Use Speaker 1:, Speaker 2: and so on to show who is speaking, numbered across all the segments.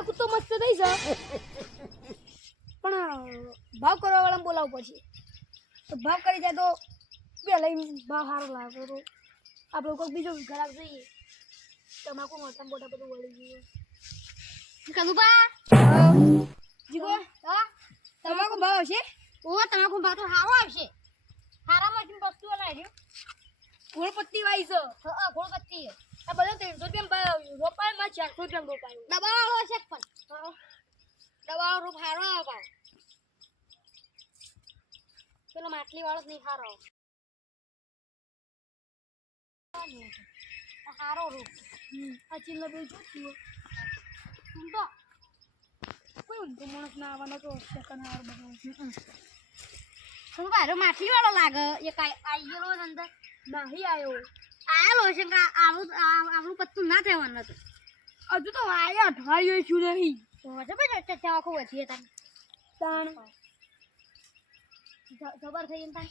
Speaker 1: તમાકુ તો મસ્ત થઈ છે પણ ભાવ કરવા વાળા બોલાવવું પડશે. તો ભાવ કરી જાય તો બે લઈને ભાવ સારો લાગે તો. આપણે કોઈ બીજો ખરાબ જઈએ. તમાકુ મોટા મોટા બધું વળી ગયું.
Speaker 2: કદુબા
Speaker 1: જીગો હા? તમાકુ ભાવ આવશે
Speaker 2: ઓ તમાકુ ભાવ તો સારો આવશે. સારામાં વસ્તુઓ લાવ્યો
Speaker 1: ગોળપત્તી વાઈ છે.
Speaker 2: હા ગોળપત્તી
Speaker 1: આ બધો ત્રણસો રૂપિયા રોપાયમાં ચારસો રૂપિયા રોપાય
Speaker 2: દબાવાળો હશે પણ. દબાવાળો રૂપ હારો આવે પાછો. પેલો માટલી વાળો નહીં હારો. હારો રૂપ
Speaker 1: આ ચીલ બે
Speaker 2: તો.
Speaker 1: કોઈ ઊંધો માણસ ના આવવાનો તો સેકન્ડ હાર
Speaker 2: માટલી વાળો લાગે? એક આવી આઈ ગયો અંદર.
Speaker 1: નહીં આવ્યો
Speaker 2: છે કે આવું આ- આપણું પત્તું ના થવાનું હતું.
Speaker 1: હજુ તો આયા અઠવાડિયું છું નહીં.
Speaker 2: જબરજસ્ત ચર્ચા આખું વધીએ હતા
Speaker 1: તાણ.
Speaker 2: જબર થઈ તાન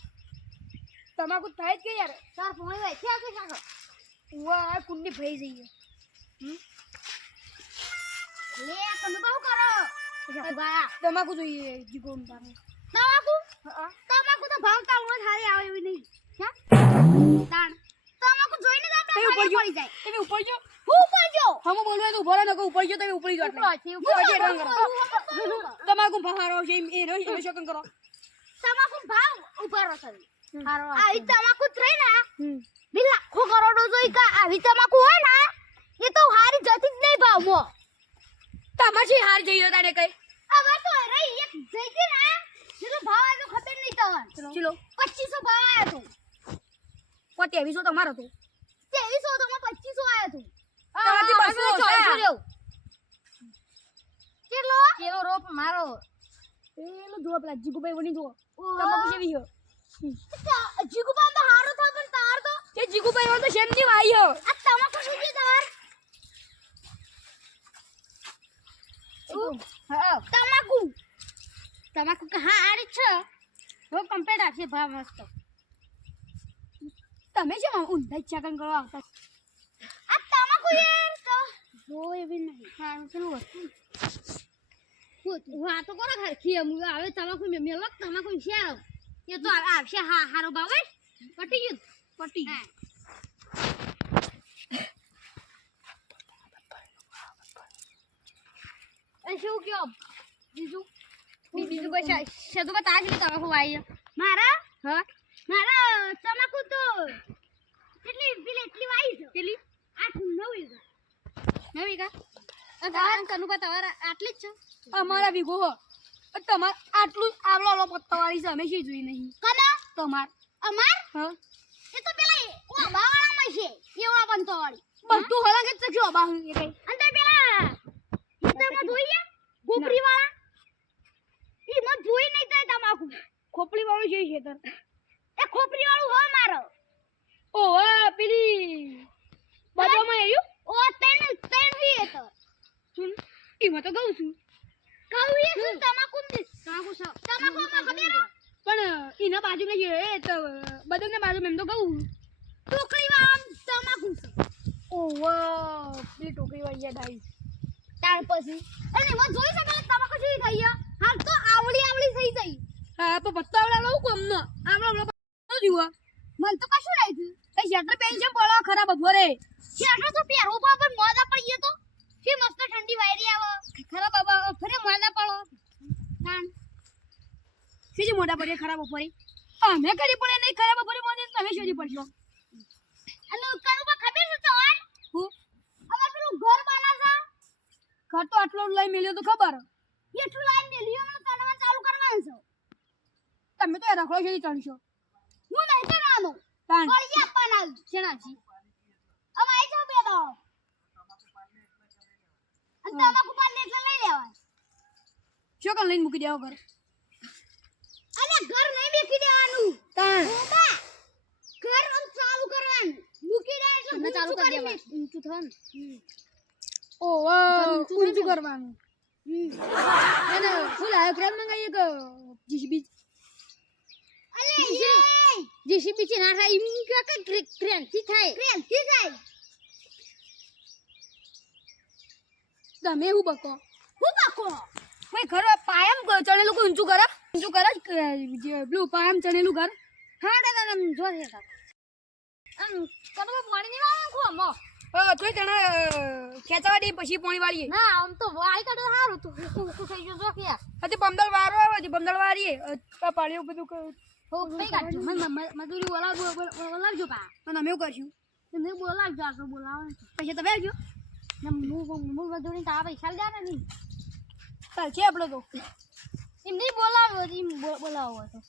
Speaker 1: તમાકુ થાય જ કે યાર?
Speaker 2: ચાર પોણી હોય છે કે કાકો
Speaker 1: વાહ કુંડી ભરી જઈએ
Speaker 2: લે તમે બહુ કરો.
Speaker 1: તમાકુ જોઈએ જીગો તારે.
Speaker 2: તમાકુ? તમાકુ તો ભાવ તાલ રોજ હારી આવે એવી નહીં. હે? તાણ તમાકુ જોઈને જ આપણે
Speaker 1: તમે ઉપર
Speaker 2: જાય.
Speaker 1: તમે ઉપર જો.
Speaker 2: હું પડજો
Speaker 1: હમ બોલવા તો ઊભો નકો ઉપર જો તમે ઉપર જો
Speaker 2: ઉપરો છે
Speaker 1: ઉપરો છે રંગ. તમાકુ બહારો છે? એ રો એ શકન કરો.
Speaker 2: તમાકુ ભાવ ઉભારો. હારો આવી તમાકુ રહી ને? બી લાખો કરોડો જોઈ કા આવી તમાકુ હોય ને? એ તો હારી જતી જ નહીં ભાવ મો.
Speaker 1: તમાશી હાર જઈએ તારે કઈ?
Speaker 2: હવે તો રહી એક જઈ હતી ને જેનો ભાવ આવ્યો ખબર નહીં તવન
Speaker 1: ચલો.
Speaker 2: પચીસો ભાવ આવ્યો તો.
Speaker 1: પોતે વીસો તમારો તો
Speaker 2: ત્રેવીસો તો માં પચીસો આવ્યો તો.
Speaker 1: તમારથી બસો ઓછા.
Speaker 2: કેટલો? કેવો રોપ મારો.
Speaker 1: પેલું જો પેલા જીગુભાઈ બની જો
Speaker 2: ઓહો.
Speaker 1: તમાકુ જેવી હો
Speaker 2: જીગુબાન તો હારો થા પણ તાર તો
Speaker 1: તે જીગુભાઈ વાળો તો શેમની વાઈ હો
Speaker 2: આ તમાકુ શું છે તાર?
Speaker 1: હા.
Speaker 2: તમાકુ. તમાકુ કે હા આરી છે? હો કમ્પ્લીટ આપશે ભાવ મસ્ત.
Speaker 1: તમે છે માં ઊંધા ચાકન કરવા આવતા
Speaker 2: આ તમાકુ યાર તો જો એવી નહીં હા પેલું હતું વાતો કરો ખરખી અમુ આવે તમાકુ મેલો તમાકુ શેર એ તો આવશે હા હારો ભાવ? પટી ગયું
Speaker 1: પટી
Speaker 2: એ શું કયો બીજું બીજું કોઈ શેતું નહીં તમાકુ આવી મારા, હા, મારા, તમાકુ તો કેટલી પેલી એટલી વાઈ છે કેટલી આઠ નવ વીઘા તમારા આટલી જ છે?
Speaker 1: અમારા હો. તમાર આટલું આવલો આવલો પત્તા વાળી છે અમે શી જોઈ નહીં.
Speaker 2: કના
Speaker 1: તમાર.
Speaker 2: અમાર?
Speaker 1: હા.
Speaker 2: એ તો પેલા છે.
Speaker 1: બધું હલાકે જ ચખ્યો બાહુ એ કઈ.
Speaker 2: અંદર પેલા ખેતરમાં જોઈએ ગોપરી વાળા ઈ મત જોઈ નહીં થાય તમાકુ.
Speaker 1: ખોપડી વાળું છે તર
Speaker 2: એ ખોપરી વાળું હો મારો.
Speaker 1: ઓ પેલી. બધામાં આવ્યું
Speaker 2: ઓ તેન તેન હી એ તો
Speaker 1: સુન એમાં તો ગઉં છું.
Speaker 2: કહું એ શું? તમાકુ તમાકુ તમાકુ માં ખબર
Speaker 1: પણ એના બાજુ ને એ તો બદલ ને બાજુ એમ તો કહું
Speaker 2: ટોકરી વાળા તમાકુ છે.
Speaker 1: ઓ વાહ. પેલી ટોકરી વાળી આવી.
Speaker 2: ત્યાર પછી અને એમાં જોઈ શકે તમાકુ જોઈ થઈ ગયા? હાલ તો આવડી આવડી થઈ જઈ
Speaker 1: હા પણ પત્તા વાળા લઉં કોમ નો આમળો આમળો પત્તા
Speaker 2: મન તો કશું નહીં થયું.
Speaker 1: એ શટર પેન્શન પડો ખરાબ બપોરે.
Speaker 2: શેઠો તો પહેરવો પણ મોદા પડીએ તો. કે મસ્ત ઠંડી વાયરી આવો. ખરા બાબા ફરે મોદા પડો કાન
Speaker 1: સીધી મોડા પડે ખરાબ બપોરે અમે કરી પડે નહીં ખરાબ બપોરે મોને તમે શોધી પડશો.
Speaker 2: હેલો કનું બા ખબર છે આ
Speaker 1: હું?
Speaker 2: હવે પેલું ઘર બના છે.
Speaker 1: ઘર તો આટલો લઈ મેલ્યો તો ખબર.
Speaker 2: એટલું લઈ મેલ્યો ને કનવા ચાલુ કરવાનું છે.
Speaker 1: તમે તો એ રખડો શોધી ચણશો
Speaker 2: હું નહીં કરવાનો
Speaker 1: તાણ.
Speaker 2: કળી આપવાના. શેનાજી હવે આઈ જાવ બે દો અને તમાકુ પાન એટલે લઈ લેવાય.
Speaker 1: શું કામ લઈને મૂકી દેવો ઘર?
Speaker 2: અરે ઘર નહીં બેસી દેવાનું.
Speaker 1: તાણ.
Speaker 2: ઘર આમ ચાલુ કરવાનું. મૂકી દે એટલે ચાલુ કરી દેવાનું. ઊંચું થન
Speaker 1: ઓ
Speaker 2: ઊંચું
Speaker 1: કરવાનું. અને ફૂલ આયો ક્રેન મંગાવીએ એક જીસીબી?
Speaker 2: અલે જેસીબી. છે ના થાય એમ કે ક્રેનથી થાય. ક્રેનથી થાય.
Speaker 1: તમે હું બકો.
Speaker 2: હું પાકો
Speaker 1: કોઈ ઘર પાયમ ચણેલું કોઈ ઊંચું કરે ઊંચું કરે પેલું પાયમ ચણેલું ઘર.
Speaker 2: હા દાદા તને જો છે આમ કદમાં પાણી નહીં આવે ખો મો
Speaker 1: તોય ચણા ખેંચાવા દે પછી પાણી વાળીએ.
Speaker 2: ના આમ તો વાળી કાઢો સારું તું. તું થઈ ગયું જો કે.
Speaker 1: હજી બમદળ વારો આવે છે બમદળ વાળીએ. પાણી બધું
Speaker 2: મજૂરી બોલાવ બોલ- બોલ- બોલાવજો પા
Speaker 1: અને અમે કરશું.
Speaker 2: તમે બોલાવજો આગળ બોલાવો
Speaker 1: પછી તમે આવજો.
Speaker 2: ને હું હું મજૂરી તો આ પૈસા લે ને નહીં
Speaker 1: ચાલશે આપણે તો.
Speaker 2: એમ નહીં બોલાવો એમ બો- બોલાવો હોય તો